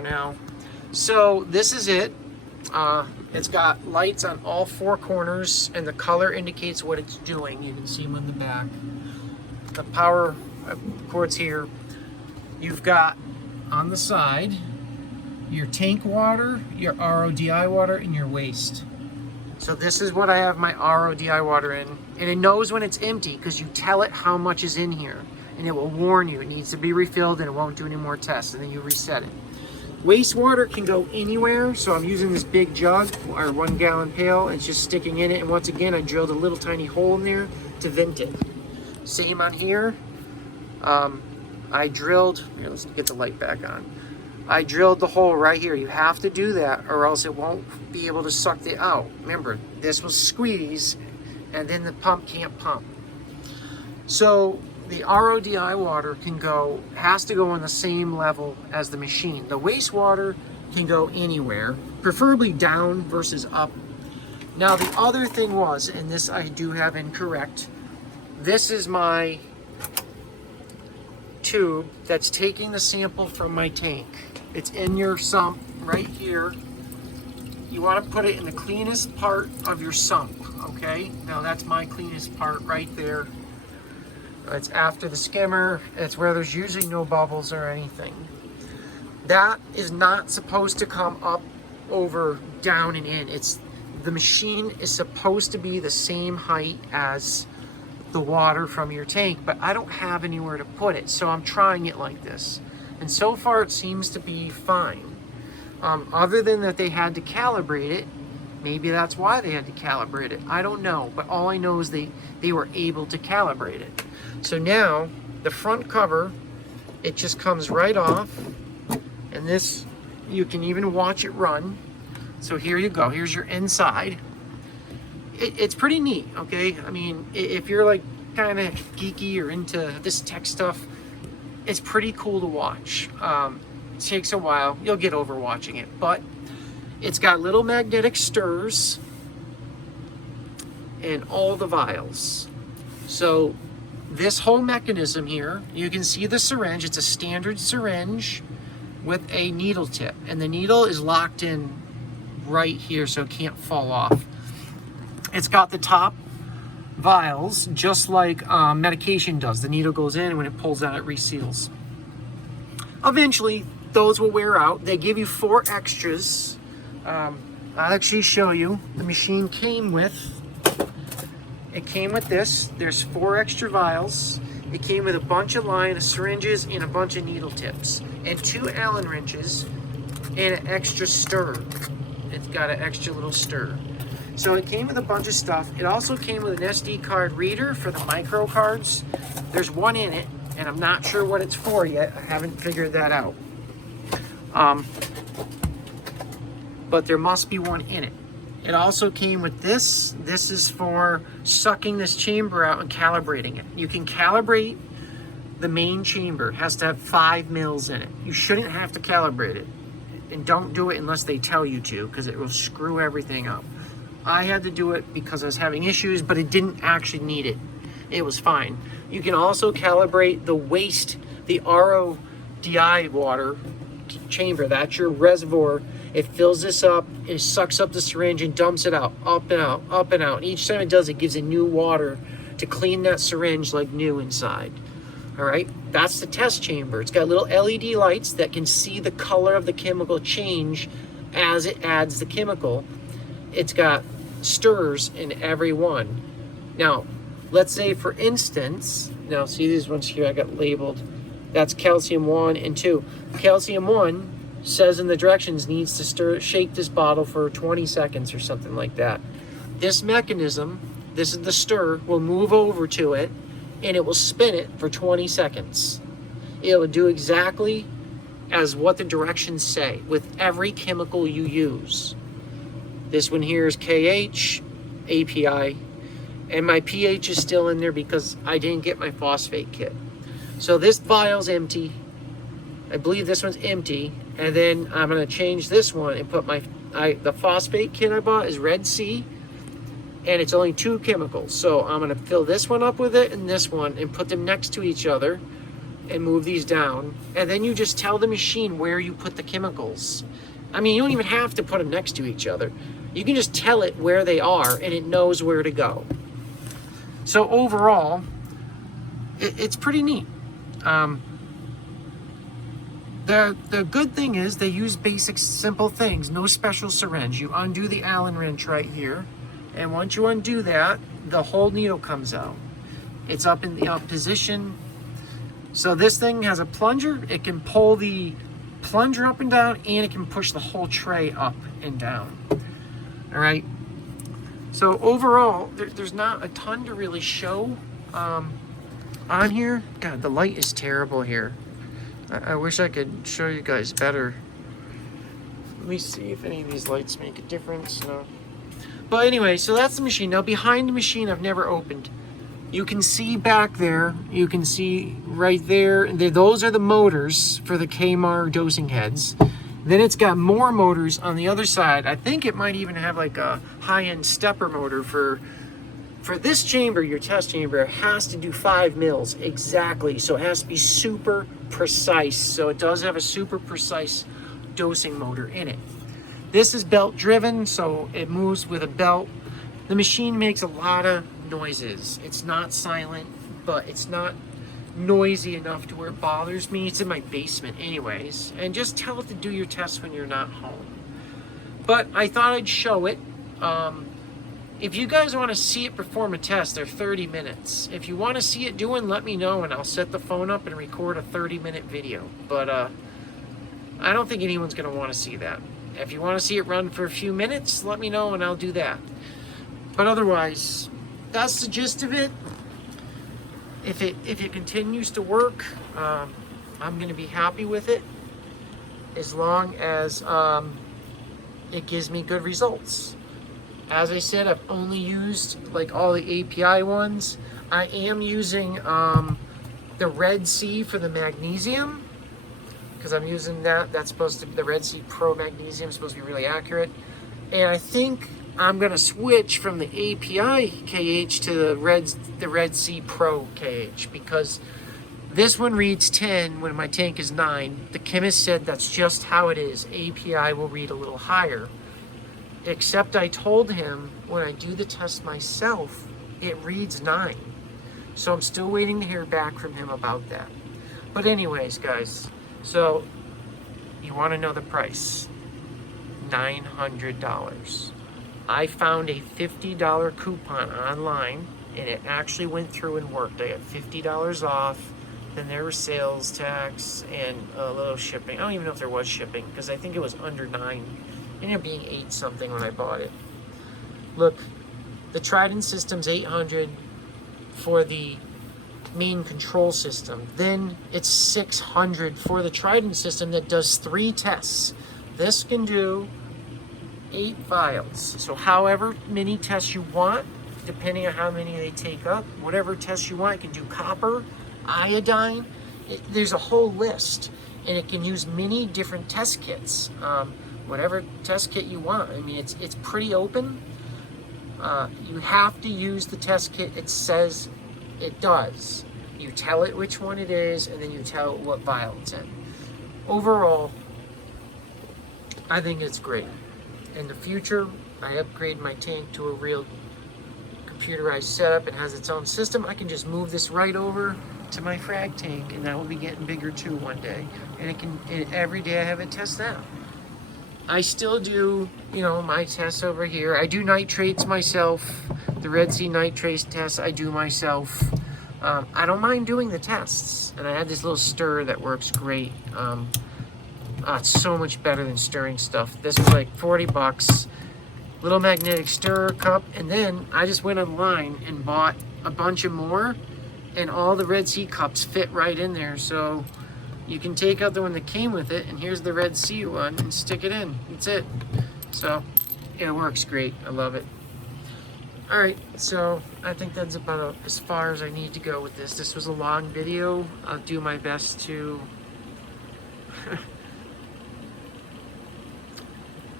now. So this is it. It's got lights on all four corners and the color indicates what it's doing. You can see them on the back. The power cords here. You've got on the side your tank water, your RODI water, and your waste. So this is what I have my RODI water in, and it knows when it's empty because you tell it how much is in here, and it will warn you it needs to be refilled and it won't do any more tests, and then you reset it. Wastewater can go anywhere, so I'm using this big jug or 1 gallon pail. It's just sticking in it, and once again I drilled a little tiny hole in there to vent it. Same on here. I drilled, here, let's get the light back on. I drilled the hole right here. You have to do that or else it won't be able to suck it out. Remember, this will squeeze and then the pump can't pump. So the RODI water has to go on the same level as the machine. The wastewater can go anywhere, preferably down versus up. Now the other thing was, and this I do have incorrect, this is my tube that's taking the sample from my tank. It's in your sump right here. You want to put it in the cleanest part of your sump, okay? Now that's my cleanest part right there. It's after the skimmer. It's where there's usually no bubbles or anything. That is not supposed to come up, over, down, and in. The machine is supposed to be the same height as the water from your tank, but I don't have anywhere to put it, so I'm trying it like this. And so far it seems to be fine. Other than that they had to calibrate it. Maybe that's why they had to calibrate it. I don't know, but all I know is they were able to calibrate it. So now the front cover, it just comes right off, and this, you can even watch it run. So here you go, here's your inside. It's pretty neat, okay? I mean, if you're like kind of geeky or into this tech stuff, it's pretty cool to watch. It takes a while, you'll get over watching it, but it's got little magnetic stirrers in all the vials. So this whole mechanism here, you can see the syringe. It's a standard syringe with a needle tip, and the needle is locked in right here so it can't fall off. It's got the top vials just like medication does. The needle goes in and when it pulls out it reseals. Eventually those will wear out. They give you 4 extras. I'll actually show you. The machine came with this. There's 4 extra vials. It came with a bunch of line of syringes and a bunch of needle tips and 2 Allen wrenches and an extra stir. It's got an extra little stir. So it came with a bunch of stuff. It also came with an SD card reader for the micro cards. There's one in it, and I'm not sure what it's for yet. I haven't figured that out. But there must be one in it. It also came with this. This is for sucking this chamber out and calibrating it. You can calibrate the main chamber. It has to have 5 mils in it. You shouldn't have to calibrate it. And don't do it unless they tell you to, because it will screw everything up. I had to do it because I was having issues, but it didn't actually need it. It was fine. You can also calibrate the waste, the RODI water chamber. That's your reservoir. It fills this up, it sucks up the syringe and dumps it out, up and out, up and out. And each time it does, it gives it new water to clean that syringe like new inside. All right, that's the test chamber. It's got little LED lights that can see the color of the chemical change as it adds the chemical. It's got stirrers in every one. Now, let's say for instance, now see these ones here I got labeled. That's calcium 1 and 2. Calcium 1 says in the directions needs to shake this bottle for 20 seconds or something like that. This mechanism, this is the stir, will move over to it and it will spin it for 20 seconds. It will do exactly as what the directions say with every chemical you use. This one here is KH, API, and my pH is still in there because I didn't get my phosphate kit. So this vial's empty. I believe this one's empty. And then I'm gonna change this one and put the phosphate kit I bought is Red Sea, and it's only 2 chemicals. So I'm gonna fill this one up with it and this one and put them next to each other and move these down, and then you just tell the machine where you put the chemicals. I mean, you don't even have to put them next to each other. You can just tell it where they are, and it knows where to go. So overall, it's pretty neat. The good thing is they use basic, simple things. No special syringe. You undo the Allen wrench right here, and once you undo that, the whole needle comes out. It's up in the up position. So this thing has a plunger. It can pull the plunger up and down, and it can push the whole tray up and down. All right. So overall, there's not a ton to really show on here. God, the light is terrible here. I wish I could show you guys better. Let me see if any of these lights make a difference. No. But anyway, so that's the machine. Now behind the machine, I've never opened. You can see back there, you can see right there, those are the motors for the KMAR dosing heads. Then it's got more motors on the other side. I think it might even have like a high-end stepper motor for this chamber. Your test chamber has to do 5 mils exactly, so it has to be super precise. So it does have a super precise dosing motor in it. This is belt driven, so it moves with a belt. The machine makes a lot of noises. It's not silent, but it's not noisy enough to where it bothers me. It's in my basement anyways, and just tell it to do your tests when you're not home. But I thought I'd show it. If you guys want to see it perform a test, they're 30 minutes. If you want to see it doing, let me know, and I'll set the phone up and record a 30-minute video. But I don't think anyone's going to want to see that. If you want to see it run for a few minutes, let me know and I'll do that. But otherwise, that's the gist of it. If it continues to work, I'm going to be happy with it, as long as it gives me good results. As I said, I've only used like all the API ones. I am using the Red Sea for the magnesium, because I'm using that. That's supposed to be the Red Sea Pro Magnesium, supposed to be really accurate. And I think I'm gonna switch from the API KH to the Red Sea Pro KH, because this one reads 10 when my tank is 9. The chemist said that's just how it is. API will read a little higher. Except I told him when I do the test myself, it reads 9. So I'm still waiting to hear back from him about that. But anyways, guys, so you want to know the price. $900. I found a $50 coupon online, and it actually went through and worked. I got $50 off. Then there was sales tax and a little shipping. I don't even know if there was shipping, because I think it was under 9. It ended up being 8 something when I bought it. Look, the Trident system's $800 for the main control system. Then it's $600 for the Trident system that does 3 tests. This can do 8 vials. So however many tests you want, depending on how many they take up, whatever tests you want, it can do copper, iodine. There's a whole list, and it can use many different test kits. Whatever test kit you want. I mean, it's pretty open. You have to use the test kit it says it does. You tell it which one it is, and then you tell it what vial it's in. Overall, I think it's great. In the future, I upgrade my tank to a real computerized setup. It has its own system. I can just move this right over to my frag tank, and that will be getting bigger too one day. And every day I have it test that. I still do, my tests over here. I do nitrates myself. The Red Sea nitrates tests I do myself. I don't mind doing the tests. And I had this little stir that works great. It's so much better than stirring stuff. This was like $40. Little magnetic stirrer cup. And then I just went online and bought a bunch of more. And all the Red Sea cups fit right in there. So you can take out the one that came with it, and here's the Red Sea one, and stick it in. That's it. So it works great. I love it. All right, so I think that's about as far as I need to go with this. This was a long video. I'll do my best to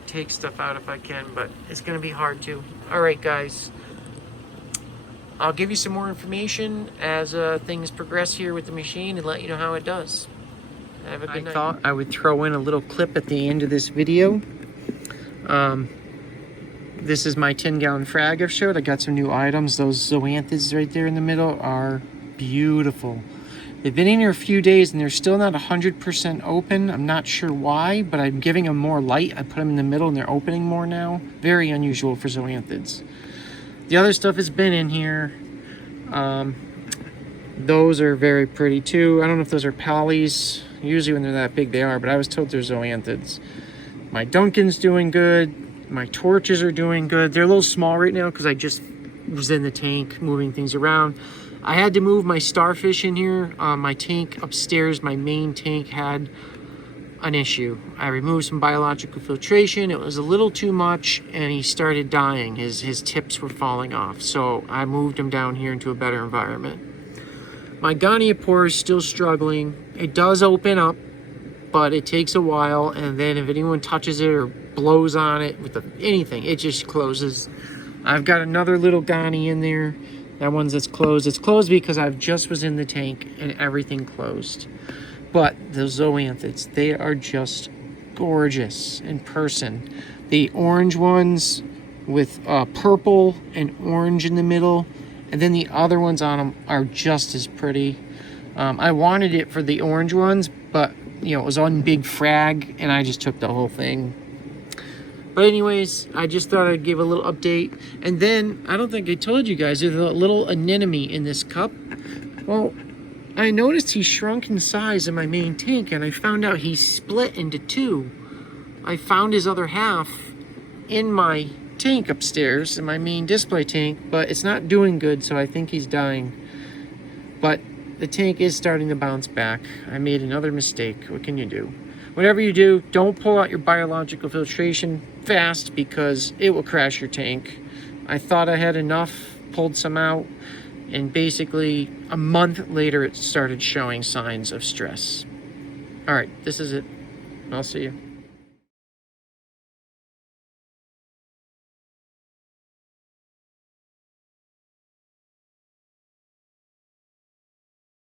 take stuff out if I can, but it's going to be hard to. All right, guys. I'll give you some more information as things progress here with the machine and let you know how it does. Have a good night. I thought I would throw in a little clip at the end of this video. This is my 10-gallon frag I've showed. I got some new items. Those zoanthids right there in the middle are beautiful. They've been in here a few days and they're still not 100% open. I'm not sure why, but I'm giving them more light. I put them in the middle and they're opening more now. Very unusual for zoanthids. The other stuff has been in here. Those are very pretty too. I don't know if those are polys. Usually when they're that big they are, but I was told they're zoanthids. My Duncan's doing good. My torches are doing good. They're a little small right now because I just was in the tank moving things around. I had to move my starfish in here. My tank upstairs, my main tank, had an issue. I removed some biological filtration. It was a little too much and he started dying. His tips were falling off. So I moved him down here into a better environment. My goniopore is still struggling. It does open up, but it takes a while, and then if anyone touches it or blows on it with anything, it just closes. I've got another little goni in there. That one's that's closed. It's closed because I just was in the tank and everything closed. But the zoanthids, they are just gorgeous in person. The orange ones with purple and orange in the middle, and then the other ones on them are just as pretty. I wanted it for the orange ones, but you know, it was on big frag and I just took the whole thing. But anyways, I just thought I'd give a little update. And then, I don't think I told you guys, there's a little anemone in this cup. Well, I noticed he shrunk in size in my main tank and I found out he split into two. I found his other half in my tank upstairs, in my main display tank, but it's not doing good, so I think he's dying. But the tank is starting to bounce back. I made another mistake. What can you do? Whatever you do, don't pull out your biological filtration fast because it will crash your tank. I thought I had enough, pulled some out, and basically a month later it started showing signs of stress. All right, this is it. I'll see you.